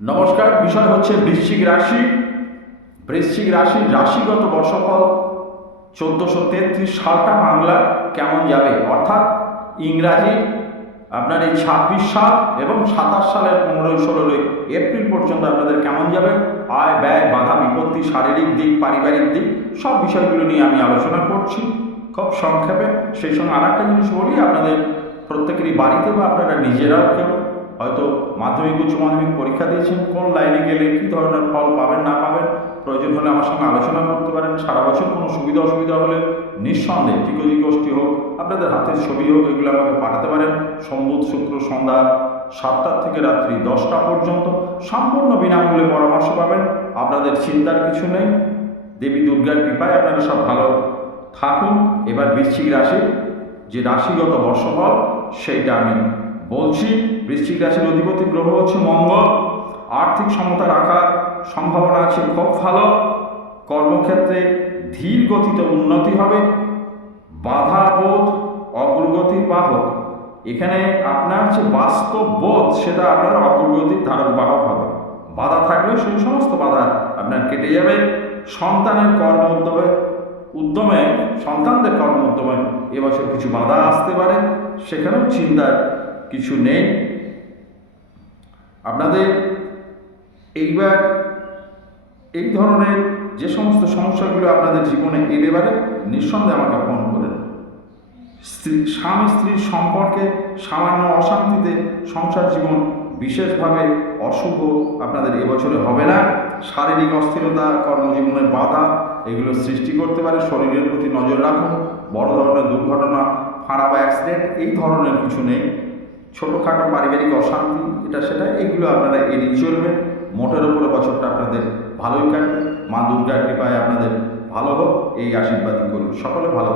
নমস্কার। বিষয় হচ্ছে বৃশ্চিক রাশি। বৃশ্চিক রাশির রাশিগত বর্ষফল 1433 সালটা বাংলার কেমন যাবে, অর্থাৎ ইংরাজি আপনার এই 26 সাল এবং 27 সালের 15-16 এপ্রিল পর্যন্ত আপনাদের কেমন যাবে, আয় ব্যয় বাধা বিপত্তি, শারীরিক দিক, পারিবারিক দিক, সব বিষয়গুলো নিয়ে আমি আলোচনা করছি খুব সংক্ষেপে। সেই সঙ্গে আর একটা জিনিস বলি, আপনাদের প্রত্যেকেরই বাড়িতে বা আপনারা নিজেরাও কেউ হয়তো মাধ্যমিক উচ্চ মাধ্যমিক পরীক্ষা দিয়েছেন, কোন লাইনে গেলে কী ধরনের ফল পাবেন না পাবেন, প্রয়োজন হলে আমার সঙ্গে আলোচনা করতে পারেন। সারা বছর কোনো সুবিধা অসুবিধা হলে নিঃসন্দেহে টিকজি গোষ্ঠী হোক, আপনাদের হাতের ছবি হোক, এগুলো আমাকে পাঠাতে পারেন। সোম বুধ শুক্র সন্ধ্যা 7টা থেকে রাত্রি 10টা পর্যন্ত সম্পূর্ণ বিনামূল্যে পরামর্শ পাবেন। আপনাদের চিন্তার কিছু নেই, দেবী দুর্গার কৃপায় আপনারা সব ভালো থাকুন। এবার বৃশ্চিক রাশির যে রাশিগত বর্ষফল সেইটা আমি বলছি। বৃশ্চিক রাশির অধিপতি গ্রহ হচ্ছে মঙ্গল। আর্থিক সমতা রাখার সম্ভাবনা আছে খুব ভালো। কর্মক্ষেত্রে ধীর গতিতে উন্নতি হবে। বাধা বোধ অগ্রগতির বাহক, এখানে আপনার যে বাস্তব বোধ সেটা আপনার অগ্রগতির ধারক বাহক হবে। বাধা থাকলে সেই সমস্ত বাধা আপনার কেটে যাবে। সন্তানের উদ্যমে সন্তানদের কর্ম উদ্যমে এবছর কিছু বাধা আসতে পারে, সেখানেও চিন্তার কিছু নেই। আপনাদের এইবার এই ধরনের যে সমস্ত সমস্যাগুলো আপনাদের জীবনে এলে পারে, নিঃসন্দেহে আমাকে ফোন করেন। স্বামী স্ত্রীর সম্পর্কে সামান্য অশান্তিতে সংসার জীবন বিশেষভাবে অশুভ আপনাদের এবছরে হবে না। শারীরিক অস্থিরতা, কর্মজীবনের বাধা, এগুলো সৃষ্টি করতে পারে। শরীরের প্রতি নজর রাখুন। বড় ধরনের দুর্ঘটনা, ফাঁড়া বা অ্যাক্সিডেন্ট এই ধরনের কিছু নেই। ছোটোখাটো পারিবারিক অশান্তি এটা সেটা, এইগুলো আপনারা এড়িয়ে চলবেন। মোটের ওপরে বছরটা আপনাদের ভালোই কাটবে। মা দুর্গার কৃপায় আপনাদের ভালো হোক, এই আশীর্বাদই করুন। সকলে ভালো।